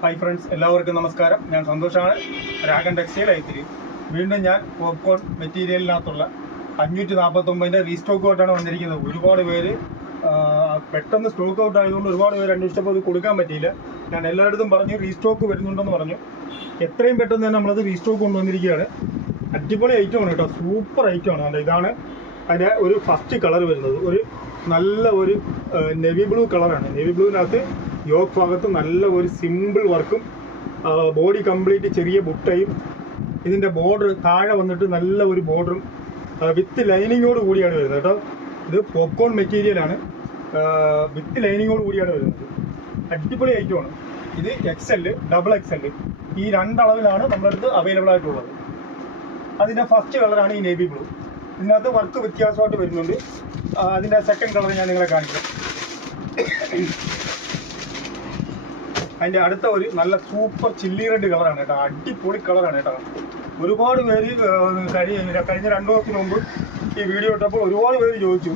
Hi friends എല്ലാവർക്കും നമസ്കാരം. ഞാൻ സന്തോഷാണ്. രാഗൻ ടെക്സ്റ്റൈൽ ഐത്തിരി വീണ്ടും ഞാൻ പോപ്കോൺ മെറ്റീരിയലിനകത്തുള്ള അഞ്ഞൂറ്റി നാൽപ്പത്തൊമ്പതിന്റെ റീസ്റ്റോക്ക് ഔട്ടാണ് വന്നിരിക്കുന്നത്. ഒരുപാട് പേര് പെട്ടെന്ന് സ്റ്റോക്ക് ഔട്ട് ആയതുകൊണ്ട് ഒരുപാട് പേര് അന്വേഷിച്ചപ്പോൾ അത് കൊടുക്കാൻ പറ്റിയില്ല. ഞാൻ എല്ലായിടത്തും പറഞ്ഞു റീസ്റ്റോക്ക് വരുന്നുണ്ടെന്ന് പറഞ്ഞു. എത്രയും പെട്ടെന്ന് തന്നെ നമ്മളത് റീസ്റ്റോക്ക് കൊണ്ടുവന്നിരിക്കുകയാണ്. അടിപൊളി ഐറ്റമാണ് കേട്ടോ. സൂപ്പർ ഐറ്റമാണ് കണ്ടോ ഇതാണ് അതിന്റെ ഒരു ഫസ്റ്റ് കളർ വരുന്നത്. ഒരു നല്ല ഒരു നെവി ബ്ലൂ കളറാണ് നെവി ബ്ലൂവിനകത്ത് യോഗ് ഭാഗത്ത് നല്ല ഒരു സിമ്പിൾ വർക്കും ബോഡി കംപ്ലീറ്റ് ചെറിയ ബുട്ടയും ഇതിന്റെ ബോർഡർ താഴെ വന്നിട്ട് നല്ല ഒരു ബോർഡറും വിത്ത് ലൈനിങ്ങോട് കൂടിയാണ് വരുന്നത് കേട്ടോ. ഇത് പോപ്കോൺ മെറ്റീരിയലാണ് വിത്ത് ലൈനിങ്ങോട് കൂടിയാണ് വരുന്നത്. അടിപൊളി ഐറ്റമാണ് ഇത് X L double X L ഈ രണ്ടളവിലാണ് നമ്മളടുത്ത് അവൈലബിൾ ആയിട്ടുള്ളത്. അതിന്റെ ഫസ്റ്റ് കളറാണ് ഈ നേവി ബ്ലൂ ഇതിനകത്ത് വർക്ക് വ്യത്യാസമായിട്ട് വരുന്നുണ്ട്. അതിന്റെ സെക്കൻഡ് കളർ ഞാൻ നിങ്ങളെ കാണിക്കാം. അതിന്റെ അടുത്ത ഒരു നല്ല സൂപ്പർ ചില്ലി റെഡ് കളറാണ് കേട്ടോ. അടിപൊളി കളറാണ് കേട്ടോ. ഒരുപാട് പേര് കഴിഞ്ഞ കഴിഞ്ഞ രണ്ടു ദിവസത്തിന് മുമ്പ് ഈ വീഡിയോ ഇട്ടപ്പോൾ ഒരുപാട് പേര് ചോദിച്ചു.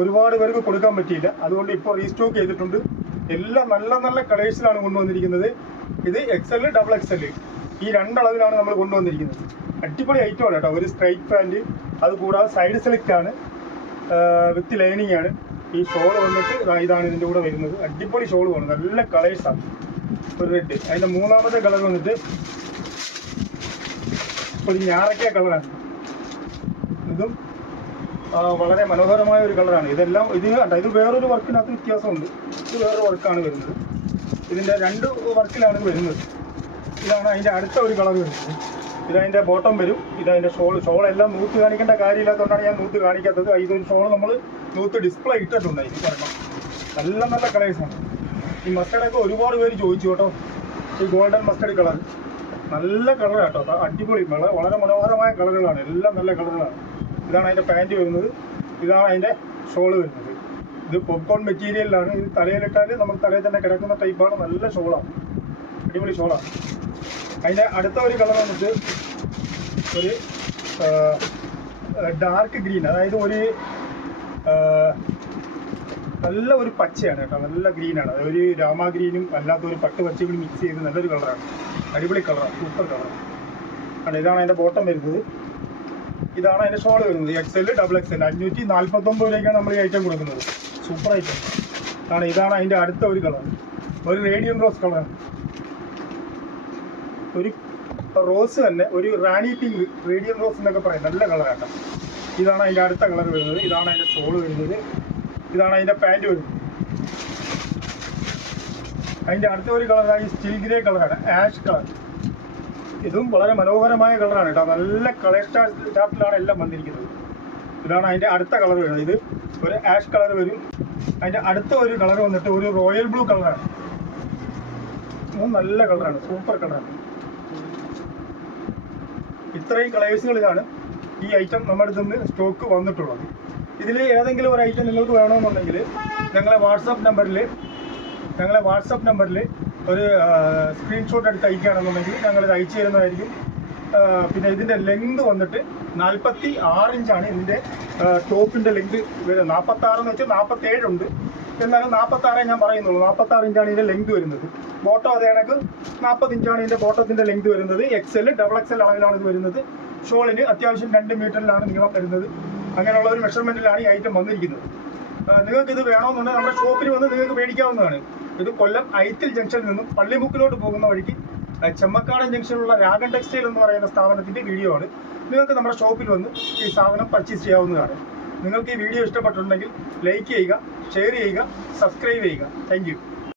ഒരുപാട് പേർക്ക് കൊടുക്കാൻ പറ്റിയില്ല. അതുകൊണ്ട് ഇപ്പോൾ റീസ്റ്റോക്ക് ചെയ്തിട്ടുണ്ട്. എല്ലാം നല്ല നല്ല കളേഴ്സിലാണ് കൊണ്ടുവന്നിരിക്കുന്നത്. ഇത് X L double X L ഈ രണ്ടളവിലാണ് നമ്മൾ കൊണ്ടുവന്നിരിക്കുന്നത്. അടിപൊളി ഐറ്റമാണ് കേട്ടോ. ഒരു സ്ട്രൈറ്റ് പാന്റ് അത് കൂടാതെ സൈഡ് സെലക്ട് ആണ്. വിത്ത് ലൈനിങ് ആണ്. ഈ ഷോൾ വന്നിട്ട് ഇതാണ് ഇതിന്റെ കൂടെ വരുന്നത്. അടിപൊളി ഷോൾ ആണ്. നല്ല കളേഴ്സാണ് ഒരു റെഡ് അതിന്റെ മൂന്നാമത്തെ കളർ വന്നിട്ട് ഒരു ഞാറക്ക കളറാണ് ഇതും വളരെ മനോഹരമായ ഒരു കളറാണ് ഇതെല്ലാം ഇത് കണ്ട ഇത് വേറൊരു വർക്കിനകത്ത് വ്യത്യാസമുണ്ട്. ഇത് വേറൊരു വർക്കാണ് വരുന്നത്. ഇതിന്റെ രണ്ട് വർക്കിലാണ് ഇത് വരുന്നത്. ഇതാണ് അതിന്റെ അടുത്ത ഒരു കളർ വരുന്നത്. ഇതതിന്റെ ബോട്ടം വരും. ഇതതിന്റെ ഷോൾ ഷോൾ എല്ലാം നൂത്ത് കാണിക്കേണ്ട കാര്യമില്ലാത്തതുകൊണ്ടാണ് ഞാൻ നൂത്ത് കാണിക്കാത്തത്. ഇതൊരു ഷോൾ നമ്മൾ നൂത്ത് ഡിസ്പ്ലേ ഇട്ടിട്ടുണ്ട് അതിന് കാരണം നല്ല നല്ല കളേഴ്സാണ് ഈ മസ്റ്റർഡൊക്കെ ഒരുപാട് പേര് ചോദിച്ചു കേട്ടോ. ഈ ഗോൾഡൻ മസ്റ്റർഡ് കളർ നല്ല കളറാണ് കേട്ടോ അടിപൊളി കളർ വളരെ മനോഹരമായ കളറുകളാണ് എല്ലാം നല്ല കളറുകളാണ് ഇതാണ് അതിന്റെ പാന്റ് വരുന്നത്. ഇതാണ് അതിന്റെ ഷോൾ വരുന്നത്. ഇത് പോപ്കോൺ മെറ്റീരിയലാണ് ഇത് തലയിലിട്ടാൽ നമുക്ക് തലയിൽ തന്നെ കിടക്കുന്ന ടൈപ്പാണ് നല്ല ഷോളാണ് അടിപൊളി ഷോളാണ് അതിന്റെ അടുത്ത ഒരു കളർ വന്നിട്ട് ഒരു ഡാർക്ക് ഗ്രീൻ അതായത് ഒരു നല്ല ഒരു പച്ചയാണ് കേട്ടോ. നല്ല ഗ്രീനാണ് ഒരു രാമ ഗ്രീനും അല്ലാത്ത ഒരു പട്ട് പച്ചയും കൂടി മിക്സ് ചെയ്ത് നല്ലൊരു കളറാണ് അടിപൊളി കളറാണ് സൂപ്പർ കളറാണ് ആണ്. ഇതാണ് അതിന്റെ ബോട്ടം വരുന്നത്. ഇതാണ് അതിന്റെ ഷോൾ വരുന്നത്. X L double X L അഞ്ഞൂറ്റി നാൽപ്പത്തൊമ്പത് രൂപയ്ക്കാണ് നമ്മൾ ഈ ഐറ്റം കൊടുക്കുന്നത്. സൂപ്പർ ഐറ്റം ആണ് ഇതാണ് അതിന്റെ അടുത്ത ഒരു കളർ ഒരു റേഡിയം റോസ് കളർ ഒരു റോസ് തന്നെ ഒരു റാണി പിങ്ക് റേഡിയം റോസ് എന്നൊക്കെ പറയും. നല്ല കളറാണ് ഇതാണ് അതിന്റെ അടുത്ത കളർ വരുന്നത്. ഇതാണ് അതിന്റെ ഷോൾ വരുന്നത്. ഇതാണ് അതിന്റെ പാന്റ് വരുന്നത് അതിന്റെ അടുത്ത ഒരു കളറാണ് സ്റ്റീൽ ഗ്രേ കളറാണ് ആഷ് കളർ ഇതും വളരെ മനോഹരമായ കളറാണ് കേട്ടോ. നല്ല കളർ ചാർട്ടിലാണ് എല്ലാം വന്നിരിക്കുന്നത്. ഇതാണ് അതിന്റെ അടുത്ത കളർ വരുന്നത്. ഇത് ഒരു ആഷ് കളർ വരും. അതിന്റെ അടുത്ത ഒരു കളർ വന്നിട്ട് ഒരു റോയൽ ബ്ലൂ കളറാണ് നല്ല കളറാണ് സൂപ്പർ കളറാണ് ഇത്രയും കളേഴ്സുകൾ ഇതാണ് ഈ ഐറ്റം നമ്മുടെ അടുത്ത് നിന്ന് സ്റ്റോക്ക് വന്നിട്ടുള്ളത്. ഇതിൽ ഏതെങ്കിലും ഒരു ഐറ്റം നിങ്ങൾക്ക് വേണമെന്നുണ്ടെങ്കിൽ ഞങ്ങളെ വാട്സാപ്പ് നമ്പറിൽ ഞങ്ങളെ വാട്സാപ്പ് നമ്പറിൽ ഒരു സ്ക്രീൻഷോട്ട് എടുത്ത് അയക്കുകയാണെന്നുണ്ടെങ്കിൽ ഞങ്ങളിത് അയച്ചു തരുന്നതായിരിക്കും. പിന്നെ ഇതിന്റെ ലെങ്ത് വന്നിട്ട് നാൽപ്പത്തി ആറിഞ്ചാണ് ഇതിന്റെ ടോപ്പിന്റെ ലെങ്ത് വരുന്നത് നാൽപ്പത്താറെന്ന് വെച്ചാൽ നാൽപ്പത്തേഴുണ്ട് എന്നാലും നാൽപ്പത്താറേ ഞാൻ പറയുന്നുള്ളൂ. നാൽപ്പത്താറ് ഇഞ്ചാണ് ഇതിന്റെ ലെങ്ത് വരുന്നത്. ബോട്ടോ അതേ കണക്ക് നാൽപ്പത് ഇഞ്ചാണ് ഇതിന്റെ ബോട്ടത്തിന്റെ ലെങ്ത് വരുന്നത്. എക്സൽ ഡബിൾ എക്സൽ അളവിലാണ് ഇത് വരുന്നത്. ഷോളിന് അത്യാവശ്യം രണ്ട് മീറ്ററിലാണ് നീളം വരുന്നത്. അങ്ങനെയുള്ള ഒരു മെഷർമെന്റിലാണ് ഈ ഐറ്റം വന്നിരിക്കുന്നത്. നിങ്ങൾക്ക് ഇത് വേണമെന്നുണ്ടെങ്കിൽ നമ്മുടെ ഷോപ്പിൽ വന്ന് നിങ്ങൾക്ക് മേടിക്കാവുന്നതാണ്. ഇത് കൊല്ലം ഐത്തിൽ ജംഗ്ഷനിൽ നിന്നും പള്ളിമുക്കിലോട്ട് പോകുന്ന വഴിക്ക് ചെമ്മക്കാടൻ ജംഗ്ഷനിലുള്ള രാഗൻ ടെക്സ്റ്റൈൽ എന്ന് പറയുന്ന സ്ഥാപനത്തിന്റെ വീഡിയോ ആണ്. നിങ്ങൾക്ക് നമ്മുടെ ഷോപ്പിൽ വന്ന് ഈ സാധനം പർച്ചേസ് ചെയ്യാവുന്നതാണ്. നിങ്ങൾക്ക് ഈ വീഡിയോ ഇഷ്ടപ്പെട്ടിട്ടുണ്ടെങ്കിൽ ലൈക്ക് ചെയ്യുക ഷെയർ ചെയ്യുക സബ്സ്ക്രൈബ് ചെയ്യുക. താങ്ക്